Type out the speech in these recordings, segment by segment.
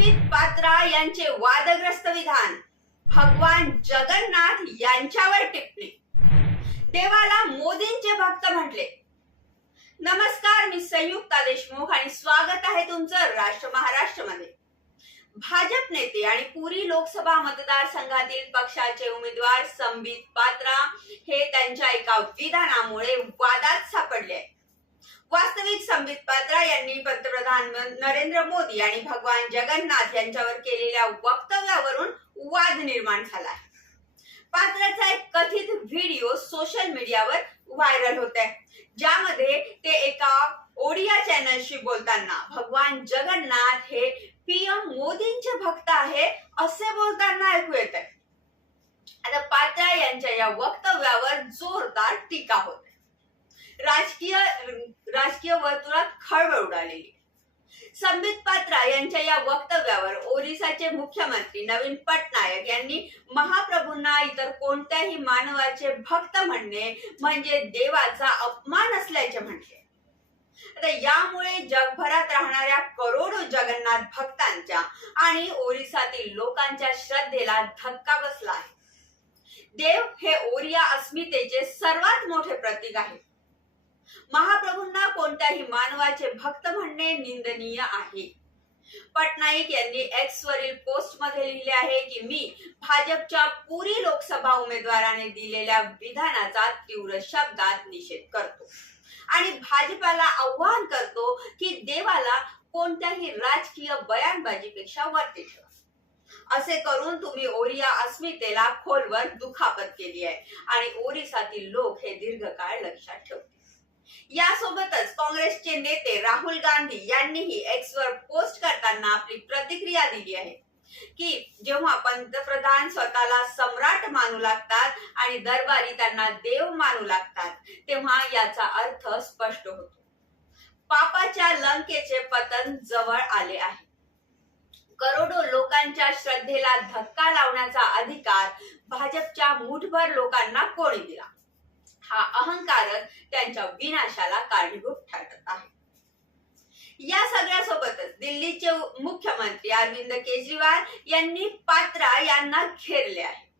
संबित पात्रा यांचे वादग्रस्त विधान. भगवान जगन्नाथ यांच्यावर टिप्पणी. देवाला मोदींचे भक्त म्हटले. नमस्कार मी संयुक्ता देशमुख आणि स्वागत आहे तुमचं राष्ट्र महाराष्ट्रमध्ये भाजप नेते आणि पुरी लोकसभा मतदारसंघातील पक्षाचे उमेदवार संबित पात्रा हे त्यांच्या एका विधानामुळे वादा वास्तविक संबित पात्रा यांनी पंतप्रधान नरेंद्र मोदी आणि भगवान जगन्नाथ यांच्यावर केलेल्या वक्तव्यावरून वाद निर्माण झाला आहे. पात्राचा एक कथित व्हिडिओ सोशल मीडियावर व्हायरल होत आहे ज्यामध्ये ते एका ओडिया चॅनलशी बोलताना भगवान जगन्नाथ हे पीएम मोदींचे भक्त आहे असे बोलताना ऐकू येत आहे आता पात्रा यांच्या या वक्तव्यावर जोरदार टीका होत राजकीय राजकीय वर्तुळात खळबळ उडालेली. संबित पात्रा यांच्या या वक्तव्यावर ओरिसाचे मुख्यमंत्री नवीन पटनायक यांनी महाप्रभूंना इतर कोणत्याही मानवाचे भक्त म्हणणे म्हणजे देवाचा अपमान असल्याचे म्हटले. आता यामुळे जगभरात राहणाऱ्या करोडो जगन्नाथ भक्तांच्या आणि ओरिसातील लोकांच्या श्रद्धेला धक्का बसला आहे. देव हे ओरिया अस्मितेचे सर्वात मोठे प्रतीक आहे. महाप्रभूंना कोणत्याही मानवाचे भक्त म्हणणे निंदनीय आहे. पटनाईक यांनी एक्स वरील पोस्टमध्ये लिहिले आहे की मी भाजपच्या पुरी लोकसभा उमेदवाराने दिलेल्या विधानाचा तीव्र शब्दात निषेध करतो. आणि भाजपाला आव्हान करतो की देवाला कोणत्याही राजकीय बयानबाजीपेक्षा वरती ठेवा. असे करून तुम्ही ओरिया अस्मितेला खोलवर दुखापत केली आहे आणि ओरिसातील लोक हे दीर्घकाळ लक्षात ठेवतील. यासोबतच काँग्रेसचे नेते राहुल गांधी यांनीही एक्स वर पोस्ट करताना आपली प्रतिक्रिया दिली आहे. की जेव्हा पंतप्रधान स्वतःला सम्राट मानू लागतात आणि दरबारी त्यांना देव मानू लागतात तेव्हा याचा अर्थ स्पष्ट होतो. पापाच्या लंकेचे पतन जवळ आले आहे. करोडो लोकांच्या श्रद्धेला धक्का लावण्याचा अधिकार भाजपच्या मुठभर लोकांना कोणी दिला? हा अहंकारच त्यांच्या विनाशाला कारणीभूत ठरत आहे. या सगळ्यासोबतच दिल्लीचे मुख्यमंत्री अरविंद केजरीवाल यांनी पात्रा यांना घेरले आहे.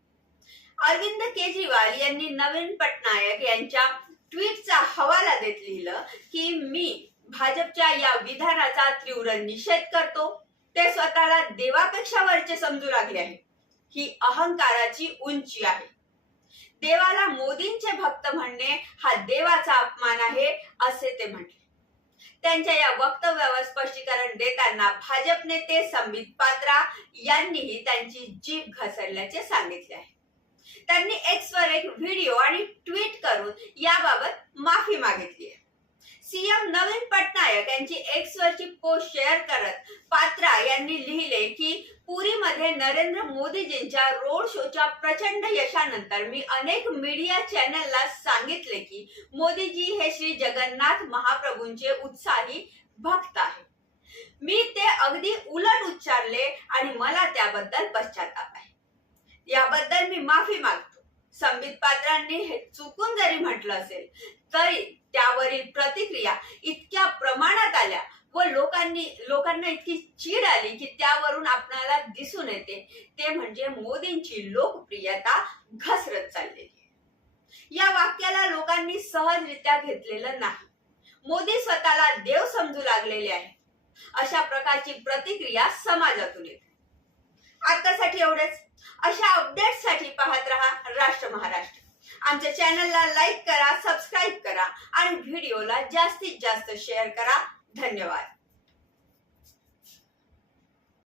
अरविंद केजरीवाल यांनी नवीन पटनायक यांच्या ट्विटचा हवाला देत लिहिलं की मी भाजपच्या या विधानाचा तीव्र निषेध करतो. ते स्वतःला देवापेक्षा वरचे समजू लागले आहे. ही अहंकाराची उंची आहे. देवाला मोदींचे भक्त म्हणणे हा देवाचा अपमान आहे असे ते म्हटले त्यांच्या या वक्तव्यावर स्पष्टीकरण देताना भाजप नेते संबित पात्रा यांनीही त्यांची जीभ घसरल्याचे सांगितले आहे. त्यांनी एक्स वर एक व्हिडिओ आणि ट्विट करून याबाबत माफी मागितली आहे. सीएम नवीन पटनायक यांची एक्स वरची पोस्ट शेअर करत पात्रा यांनी लिहिले की पुरीमध्ये नरेंद्र मोदीजींच्या रोड शोच्या प्रचंड यशानंतर मी अनेक मीडिया चॅनलला सांगितले की मोदीजी हे श्री जगन्नाथ महाप्रभूंचे उत्साही भक्त आहे मी ते अगदी उलट उच्चारले आणि मला त्याबद्दल पश्चाताप आहे. याबद्दल मी माफी मागतो. संबित पात्रांनी हे चुकून जरी म्हटलं असेल तरी त्यावरील प्रतिक्रिया इतक्या प्रमाणात आल्या व लोकांनी लोकांना इतकी चीड आली की त्यावरून आपल्याला दिसून येते. ते म्हणजे मोदींची लोकप्रियता घसरत चाललेली या वाक्याला लोकांनी सहजरित्या घेतलेलं नाही. मोदी स्वतःला देव समजू लागलेले आहे अशा प्रकारची प्रतिक्रिया समाजातून येते. आतासाठी एवढेच. अशा अपडेट्ससाठी पाहत रहा राष्ट्र महाराष्ट्र. आमच्या चॅनलला लाईक करा सबस्क्राईब करा आणि व्हिडिओला जास्तीत जास्त शेअर करा. धन्यवाद.